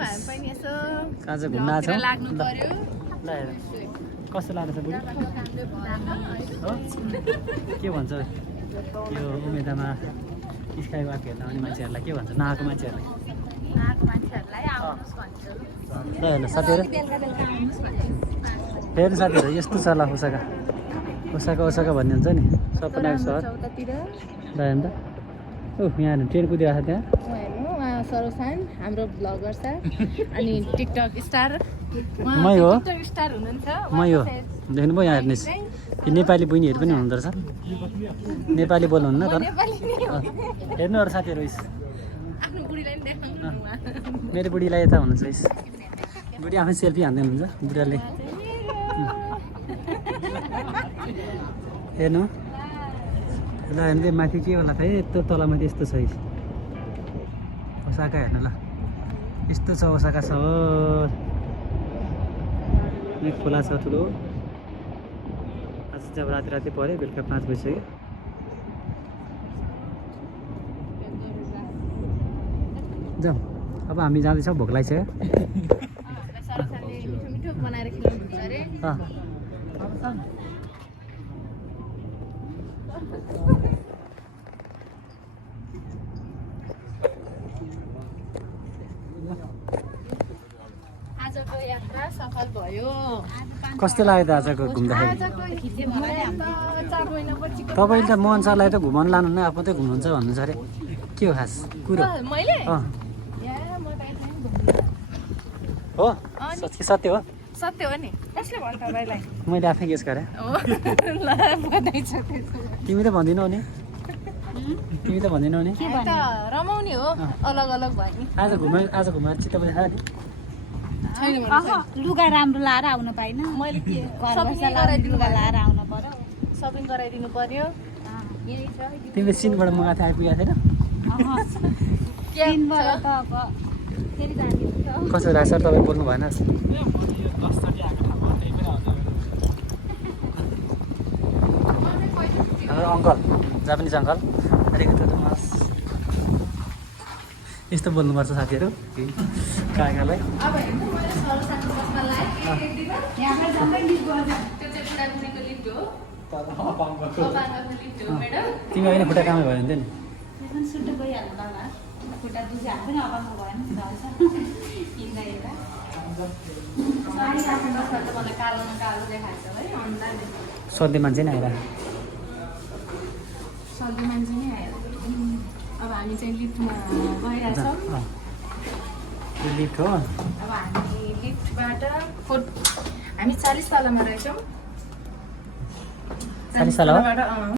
हामी पनि यसो कहाँ चाहिँ घुम्न आएको छौँ लाग्नु पर्यो ल हेर कस्तो लाग्दैछ बुढी हो के भन्छ यो उमेदामा स्काई वाक हेर्न आउने मान्छेहरूलाई के भन्छ नआएको मान्छेहरूलाई आउनुहोस् भन्छु ल हेर्नु साथीहरू हेर्नु साथीहरू यस्तो छ ल ओसाका ओसाका भन्ने हुन्छ नि सपनाको सहर ल हेर्नु त यहाँ हेर्नु ट्रेन कुदिरहेको छ त्यहाँ सरोसान हाम्रो ब्लगर छ अनि टिकटक स्टार मै हो टिकटक स्टार हुनुहुन्छ मै हो देख्नुभयो यहाँ हेर्नुहोस् यो नेपाली बहिनीहरू पनि हुनुहुँदो रहेछ नेपाली बोल्नुहुन्न तर हेर्नु अरू साथीहरू आफ्नो बुढीलाई पनि देखाउनु मेरो बुढीलाई यता हुनुहुन्छ यस बुढी आफै सेल्फी हान्दै हुनुहुन्छ बुढाले हेर्नु ल हेर्नु माथि के होला है यत्रो तलमाथि यस्तो छ ओसाका हेर्नु ल यस्तो छ ओसाका छ खोला छ ठुलो आज चाहिँ अब राति राति पऱ्यो बेलुका 5 बजिसक्यो जाउँ अब हामी जाँदैछौँ भोक लाग्छ मिठो बनाएर खिलाउनुहुन्छ अरे आजको यात्रा सफल भयो कस्तो लाग्यो त आजको घुम्दाखेरि तपाईँले त मोहन सरलाई त घुमाउनु लानुहुन्न आफू मात्रै घुम्नुहुन्छ भन्नुहुन्छ अरे के हो खास कुरो हो सत्य हो सत्य हो नि कसले भन्छ तपाईँलाई मैले आफै गेस गरेँ तिमी त भन्दिनौ नि तिमी त भन्दिनौ नि रमाउने हो अलग अलग भयो नि आज घुमाएर चित्त पनि लुगा राम्रो लाएर आउन पाइन मैले के सपिङ गराइदिनु पर्यो तिमीले सिनबाट मगाएको थियौ आइपुगेको थिएन कसो राज सर तपाईँ बोल्नु भएन हाम्रो अङ्कल जापानिज अङ्कल यस्तो बोल्नुपर्छ साथीहरू काकालाई तिमी अहिले खुट्टा कामै भयो भने सोध्ने मान्छे नै आएर अब हामी चाहिँ लिफ्टमा गइरहेछौँ लिफ्ट हो अब हामी लिफ्टबाट हामी 40 तलामा रहेछौँ 40 तला